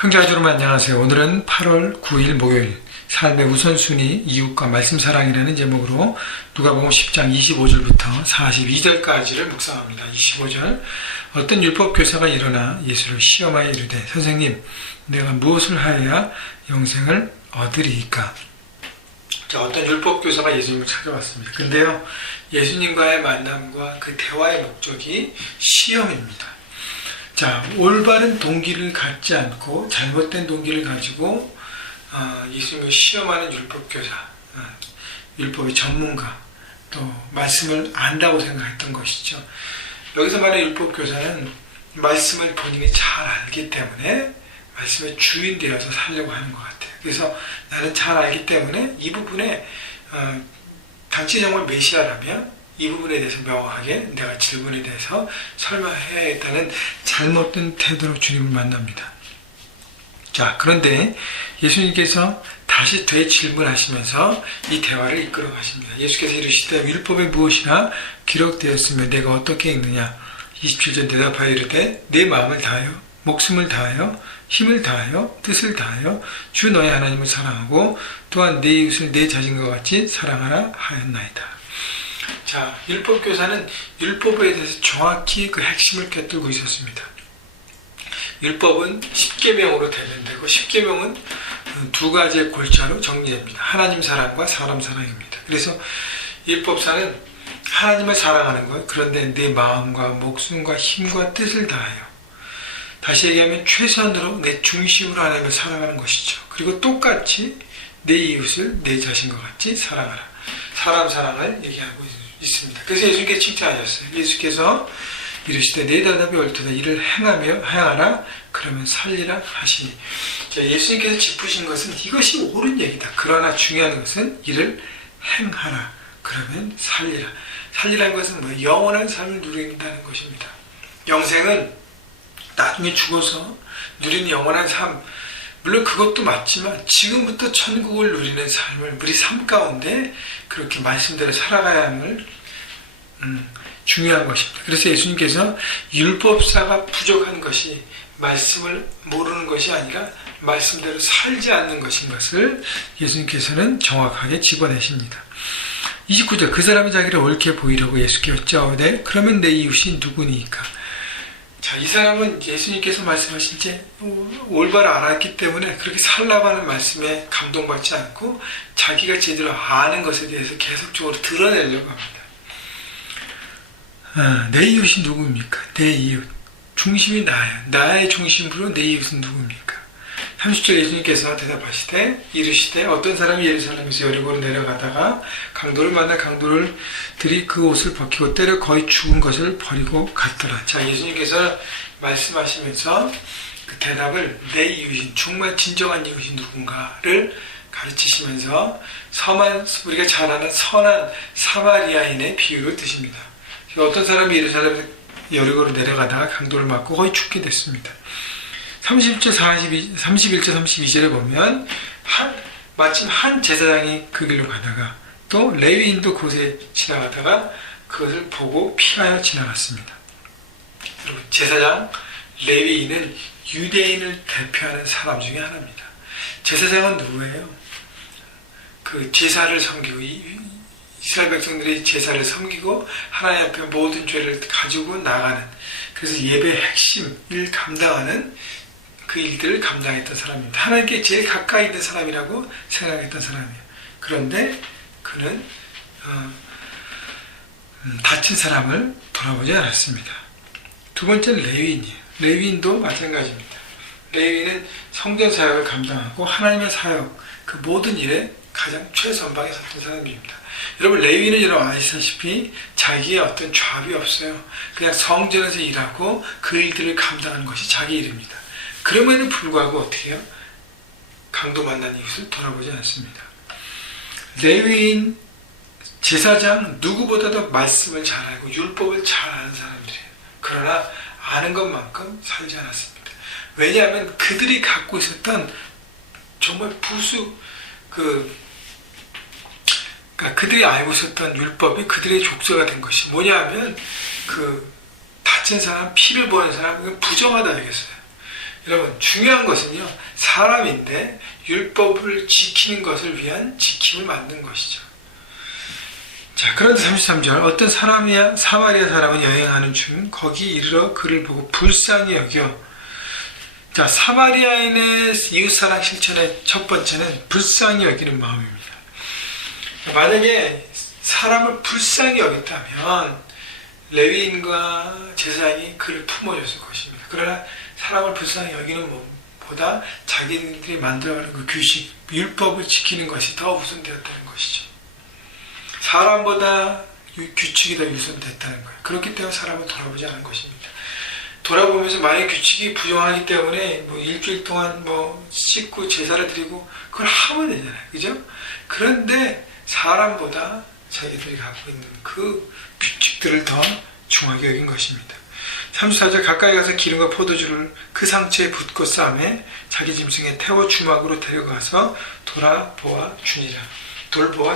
형제자매 여러분 안녕하세요. 오늘은 8월 9일 목요일 삶의 우선순위 이웃과 말씀 사랑이라는 제목으로 누가복음 10장 25절부터 42절까지를 묵상합니다. 25절 어떤 율법교사가 일어나 예수를 시험하여 이르되 선생님 내가 무엇을 하여야 영생을 얻으리이까. 자, 어떤 율법교사가 예수님을 찾아왔습니다. 근데요 예수님과의 만남과 그 대화의 목적이 시험입니다. 자, 올바른 동기를 갖지 않고 잘못된 동기를 가지고 예수님을 시험하는 율법교사, 율법의 전문가, 또 말씀을 안다고 생각했던 것이죠. 여기서 말하는 율법교사는 말씀을 본인이 잘 알기 때문에 말씀의 주인 되어서 살려고 하는 것 같아요. 그래서 나는 잘 알기 때문에 이 부분에 당시 정말 메시아라면 이 부분에 대해서 명확하게 내가 질문에 대해서 설명해야겠다는 잘못된 태도로 주님을 만납니다. 자, 그런데 예수님께서 다시 되질문하시면서 이 대화를 이끌어 가십니다. 예수께서 이르시되 율법에 무엇이나 기록되었으며 내가 어떻게 읽느냐. 27절 대답하여 이르되 내 마음을 다하여 목숨을 다하여 힘을 다하여 뜻을 다하여 주 너의 하나님을 사랑하고 또한 내 이웃을 내 자신과 같이 사랑하라 하였나이다. 자, 율법교사는 율법에 대해서 정확히 그 핵심을 꿰뚫고 있었습니다. 율법은 10계명으로 대변되고 10계명은 두 가지의 골자로 정리됩니다. 하나님 사랑과 사람 사랑입니다. 그래서 율법사는 하나님을 사랑하는 것, 그런데 내 마음과 목숨과 힘과 뜻을 다하여, 다시 얘기하면 최선으로 내 중심으로 하나님을 사랑하는 것이죠. 그리고 똑같이 내 이웃을 내 자신과 같이 사랑하라. 사람 사랑을 얘기하고 있습니다. 그래서 예수님께서 칭찬하셨어요. 예수께서 이르시되 내 대답이 옳도다. 이를 행하라. 그러면 살리라 하시니. 자, 예수님께서 짚으신 것은 이것이 옳은 얘기다. 그러나 중요한 것은 이를 행하라. 그러면 살리라. 살리라는 것은 뭐 영원한 삶을 누린다는 것입니다. 영생은 나중에 죽어서 누리는 영원한 삶, 물론 그것도 맞지만 지금부터 천국을 누리는 삶을 우리 삶 가운데 그렇게 말씀대로 살아가야 함을 중요한 것입니다. 그래서 예수님께서 율법사가 부족한 것이 말씀을 모르는 것이 아니라 말씀대로 살지 않는 것인 것을 예수님께서는 정확하게 집어내십니다. 29절 그 사람이 자기를 옳게 보이려고 예수께 여짜오되 그러면 내 이웃이 누구니까. 자, 이 사람은 예수님께서 말씀하신 지 올바로 알았기 때문에 그렇게 살라고 말씀에 감동받지 않고 자기가 제대로 아는 것에 대해서 계속적으로 드러내려고 합니다. 내 이웃이 누구입니까? 내 이웃. 중심이 나예요. 나의 중심으로 내 이웃은 누구입니까? 30절 예수님께서 대답하시되 이르시되 어떤 사람이 예루살렘에서 여리고로 내려가다가 강도를 만나 강도들이 그 옷을 벗기고 때려 거의 죽은 것을 버리고 갔더라. 자, 예수님께서 말씀하시면서 그 대답을 내 이웃인 정말 진정한 이웃이 누군가를 가르치시면서 우리가 잘 아는 선한 사마리아인의 비유를 드십니다. 어떤 사람이 예루살렘에서 여리고로 내려가다가 강도를 맞고 거의 죽게 됐습니다. 31절 32절에 보면 마침 한 제사장이 그 길로 가다가 또 레위인도 그곳에 지나가다가 그것을 보고 피하여 지나갔습니다. 여러분, 제사장, 레위인은 유대인을 대표하는 사람 중에 하나입니다. 제사장은 누구예요? 그 제사를 섬기고 이스라엘 백성들이 제사를 섬기고 하나님 앞에 모든 죄를 가지고 나가는, 그래서 예배의 핵심을 감당하는 그 일들을 감당했던 사람입니다. 하나님께 제일 가까이 있는 사람이라고 생각했던 사람이에요. 그런데 그는 다친 사람을 돌아보지 않았습니다. 두 번째는 레위인이에요. 레위인도 마찬가지입니다. 레위인은 성전 사역을 감당하고 하나님의 사역, 그 모든 일에 가장 최선방에 섰던 사람입니다. 여러분, 레위인은 여러분 아시다시피 자기의 어떤 잡이 없어요. 그냥 성전에서 일하고 그 일들을 감당하는 것이 자기 일입니다. 그럼에도 불구하고 어떻게 해요? 강도 만난 이웃을 돌아보지 않습니다. 레위인, 제사장 누구보다도 말씀을 잘 알고 율법을 잘 아는 사람들이에요. 그러나 아는 것만큼 살지 않았습니다. 왜냐하면 그들이 갖고 있었던 정말 그러니까 그들이 알고 있었던 율법이 그들의 족쇄가 된 것이 뭐냐 하면 그 다친 사람, 피를 보는 사람, 부정하다 되겠어요. 여러분 중요한 것은요, 사람인데 율법을 지키는 것을 위한 지킴을 만든 것이죠. 자, 그런데 33절, 어떤 사마리아 사람은 여행하는 중 거기 이르러 그를 보고 불쌍히 여겨. 자, 사마리아인의 이웃사랑 실천의 첫 번째는 불쌍히 여기는 마음입니다. 만약에 사람을 불쌍히 여겼다면 레위인과 제사장이 그를 품어줬을 것입니다. 그러나 사람을 불쌍히 여기는 것보다 자기들이 만들어가는 그 규칙, 율법을 지키는 것이 더 우선되었다는 것이죠. 사람보다 규칙이 더 우선됐다는 거예요. 그렇기 때문에 사람을 돌아보지 않은 것입니다. 돌아보면서 만약 규칙이 부정하기 때문에 일주일 동안 씻고 제사를 드리고 그걸 하면 되잖아요. 그죠? 그런데 사람보다 자기들이 갖고 있는 그 규칙들을 더 중하게 여긴 것입니다. 34절, 가까이 가서 기름과 포도주를 그 상처에 붓고 싸매 자기 짐승에 태워 주막으로 데려가서 돌보아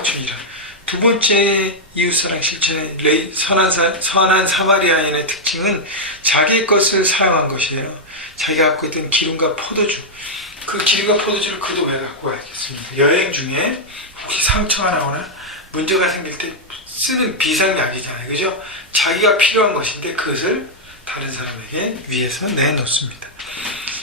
주니라. 두 번째 이웃사랑 실천의 선한 사마리아인의 특징은 자기의 것을 사용한 것이에요. 자기가 갖고 있던 기름과 포도주, 그 기름과 포도주를 그도 왜 갖고 가야겠습니까? 여행 중에 혹시 상처가 나거나 문제가 생길 때 쓰는 비상약이잖아요. 그죠? 자기가 필요한 것인데 그것을 다른 사람에게 위해서 내놓습니다.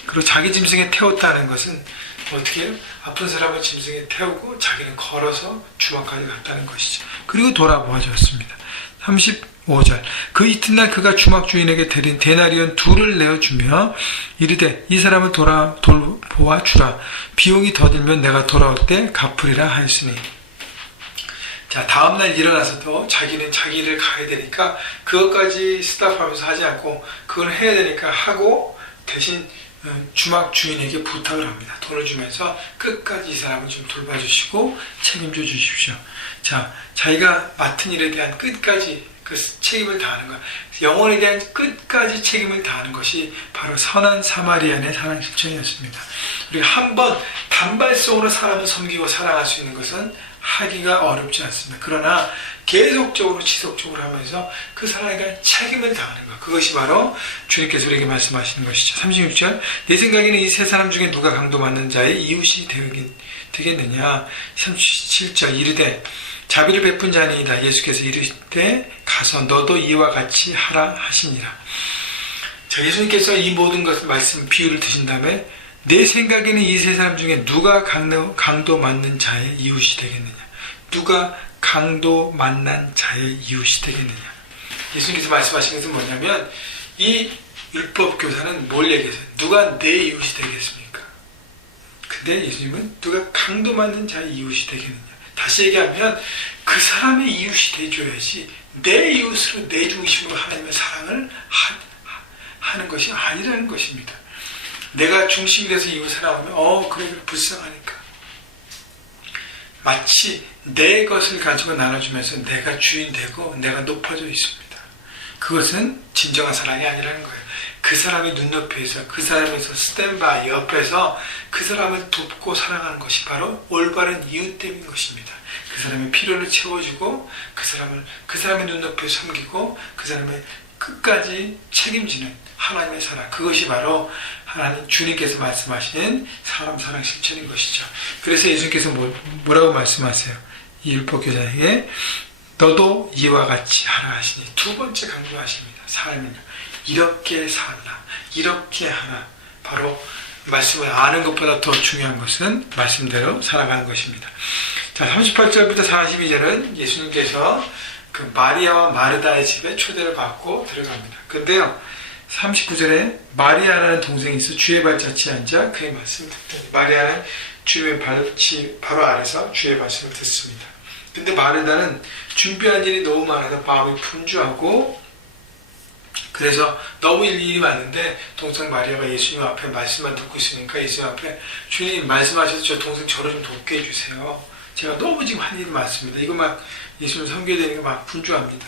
그리고 자기 짐승에 태웠다는 것은 어떻게 해요? 아픈 사람을 짐승에 태우고 자기는 걸어서 주막까지 갔다는 것이죠. 그리고 돌아보아 줬습니다. 35절, 그 이튿날 그가 주막 주인에게 드린 데나리온 2를 내어주며 이르되 이 사람을 돌보아 주라. 비용이 더 들면 내가 돌아올 때 갚으리라 하였으니. 자, 다음날 일어나서도 자기는 자기 일을 가야 되니까 그것까지 스탑하면서 하지 않고 그걸 해야 되니까 하고 대신 주막 주인에게 부탁을 합니다. 돈을 주면서 끝까지 이 사람을 좀 돌봐주시고 책임져 주십시오. 자, 자기가 맡은 일에 대한 끝까지 그 책임을 다하는 것, 영혼에 대한 끝까지 책임을 다하는 것이 바로 선한 사마리아인의 사랑 실천이었습니다. 우리가 한번 단발성으로 사람을 섬기고 사랑할 수 있는 것은 하기가 어렵지 않습니다. 그러나 계속적으로 지속적으로 하면서 그 사람에 대한 책임을 다하는 것, 그것이 바로 주님께서 우리에게 말씀하시는 것이죠. 36절, 내 생각에는 이 세 사람 중에 누가 강도 맞는 자의 이웃이 되겠느냐. 37절, 이르되 자비를 베푼 자니이다. 예수께서 이르시되 가서 너도 이와 같이 하라 하시니라. 자, 예수님께서 이 모든 것을 비유를 드신 다음에 내 생각에는 이 세 사람 중에 누가 강도 맞는 자의 이웃이 되겠느냐. 누가 강도 만난 자의 이웃이 되겠느냐. 예수님께서 말씀하신 것은 뭐냐면 이 율법교사는 뭘 얘기했어요? 누가 내 이웃이 되겠습니까? 근데 예수님은 누가 강도 맞는 자의 이웃이 되겠느냐. 다시 얘기하면 그 사람의 이웃이 돼줘야지 내 이웃으로 내 중심으로 하나님의 사랑을 하는 것이 아니라는 것입니다. 내가 중심이 돼서 이웃을 나오면 그래 불쌍하니까 마치 내 것을 가지고 나눠주면서 내가 주인 되고 내가 높아져 있습니다. 그것은 진정한 사랑이 아니라는 거예요. 그 사람의 눈높이에서 그 사람에서 스탠바이 옆에서 그 사람을 돕고 사랑하는 것이 바로 올바른 이웃됨인 것입니다. 그 사람의 필요를 채워주고 그 사람의 눈높이에 섬기고 그 사람의 끝까지 책임지는 하나님의 사랑, 그것이 바로 하나님 주님께서 말씀하신 사람 사랑 실천인 것이죠. 그래서 예수님께서 뭐라고 말씀하세요? 이 율법교사에게 너도 이와 같이 하라 하시니 두 번째 강조하십니다. 삶은요, 이렇게 살라, 이렇게 하라. 바로 말씀을 아는 것보다 더 중요한 것은 말씀대로 살아가는 것입니다. 자, 38절부터 42절은 예수님께서 그 마리아와 마르다의 집에 초대를 받고 들어갑니다. 근데요, 39절에 마리아라는 동생이 있어 주의 발자취에 앉아 그의 말씀을 듣더니, 마리아는 주님의 발치 바로 아래서 주의 말씀을 듣습니다. 근데 마르다는 준비한 일이 너무 많아서 마음이 분주하고, 그래서 너무 일이 많은데 동생 마리아가 예수님 앞에 말씀만 듣고 있으니까 예수님 앞에 주님 말씀하셔서 저 동생 저를 좀 돕게 해주세요. 제가 너무 지금 할 일이 많습니다. 이거 막 예수님 섬겨야 되니까 막 분주합니다.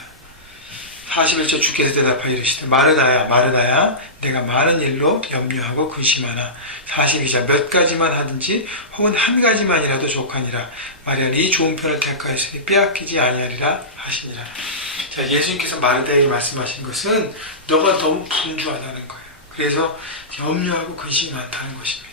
41절, 주께서 대답하여 이르시되 마르다야 마르다야 내가 많은 일로 염려하고 근심하나 42절, 몇 가지만 하든지 혹은 한 가지만이라도 족하니라. 마리아는 이 좋은 편을 택하였으니 빼앗기지 아니하리라 하시니라. 자, 예수님께서 마르다에게 말씀하신 것은 너가 너무 분주하다는 거예요. 그래서 염려하고 근심이 많다는 것입니다.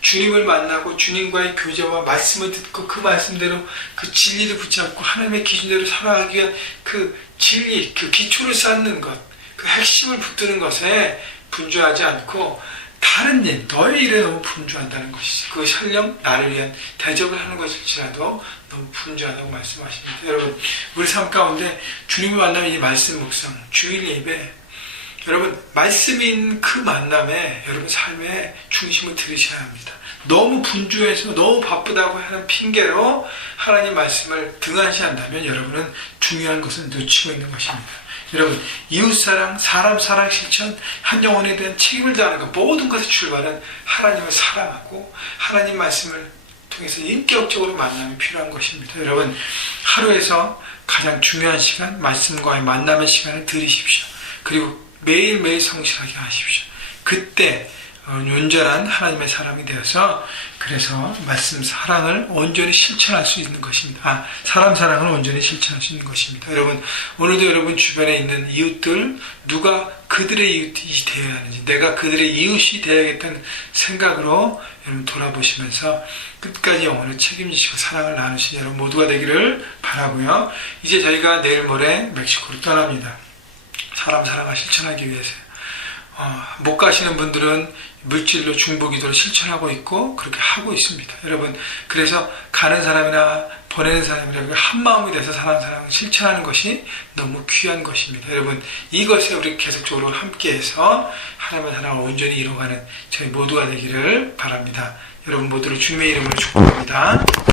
주님을 만나고 주님과의 교제와 말씀을 듣고 그 말씀대로 그 진리를 붙잡고 하나님의 기준대로 살아가기 위한 그 진리, 그 기초를 쌓는 것, 그 핵심을 붙드는 것에 분주하지 않고 다른 일, 너의 일에 너무 분주한다는 것이지. 그것이 설령 나를 위한 대접을 하는 것일지라도 너무 분주하다고 말씀하십니다. 여러분, 우리 삶 가운데 주님을 만나면 이 말씀 묵상, 주일 예배, 여러분 말씀이 있는 그 만남에 여러분 삶의 중심을 들으셔야 합니다. 너무 분주해서 너무 바쁘다고 하는 핑계로 하나님 말씀을 등한시한다면 여러분은 중요한 것을 놓치고 있는 것입니다. 여러분, 이웃사랑, 사람 사랑 실천, 한 영혼에 대한 책임을 다하는 것, 모든 것의 출발은 하나님을 사랑하고 하나님 말씀을 통해서 인격적으로 만남이 필요한 것입니다. 여러분, 하루에서 가장 중요한 시간, 말씀과의 만남의 시간을 들이십시오. 그리고 매일매일 성실하게 하십시오. 그때 온전한 하나님의 사람이 되어서 그래서 말씀 사랑을 온전히 실천할 수 있는 것입니다. 사람 사랑을 온전히 실천할 수 있는 것입니다. 여러분, 오늘도 여러분 주변에 있는 이웃들, 누가 그들의 이웃이 되어야 하는지, 내가 그들의 이웃이 되어야겠다는 생각으로 여러분 돌아보시면서 끝까지 영혼을 책임지시고 사랑을 나누신 여러분 모두가 되기를 바라고요. 이제 저희가 내일 모레 멕시코로 떠납니다. 사람 사랑을 실천하기 위해서요. 못 가시는 분들은 물질로 중보기도를 실천하고 있고 그렇게 하고 있습니다. 여러분, 그래서 가는 사람이나 보내는 사람이나 한 마음이 돼서 사랑을 실천하는 것이 너무 귀한 것입니다. 여러분, 이것에 우리 계속적으로 함께해서 하나님의 사랑을 온전히 이루어가는 저희 모두가 되기를 바랍니다. 여러분 모두를 주님의 이름으로 축복합니다.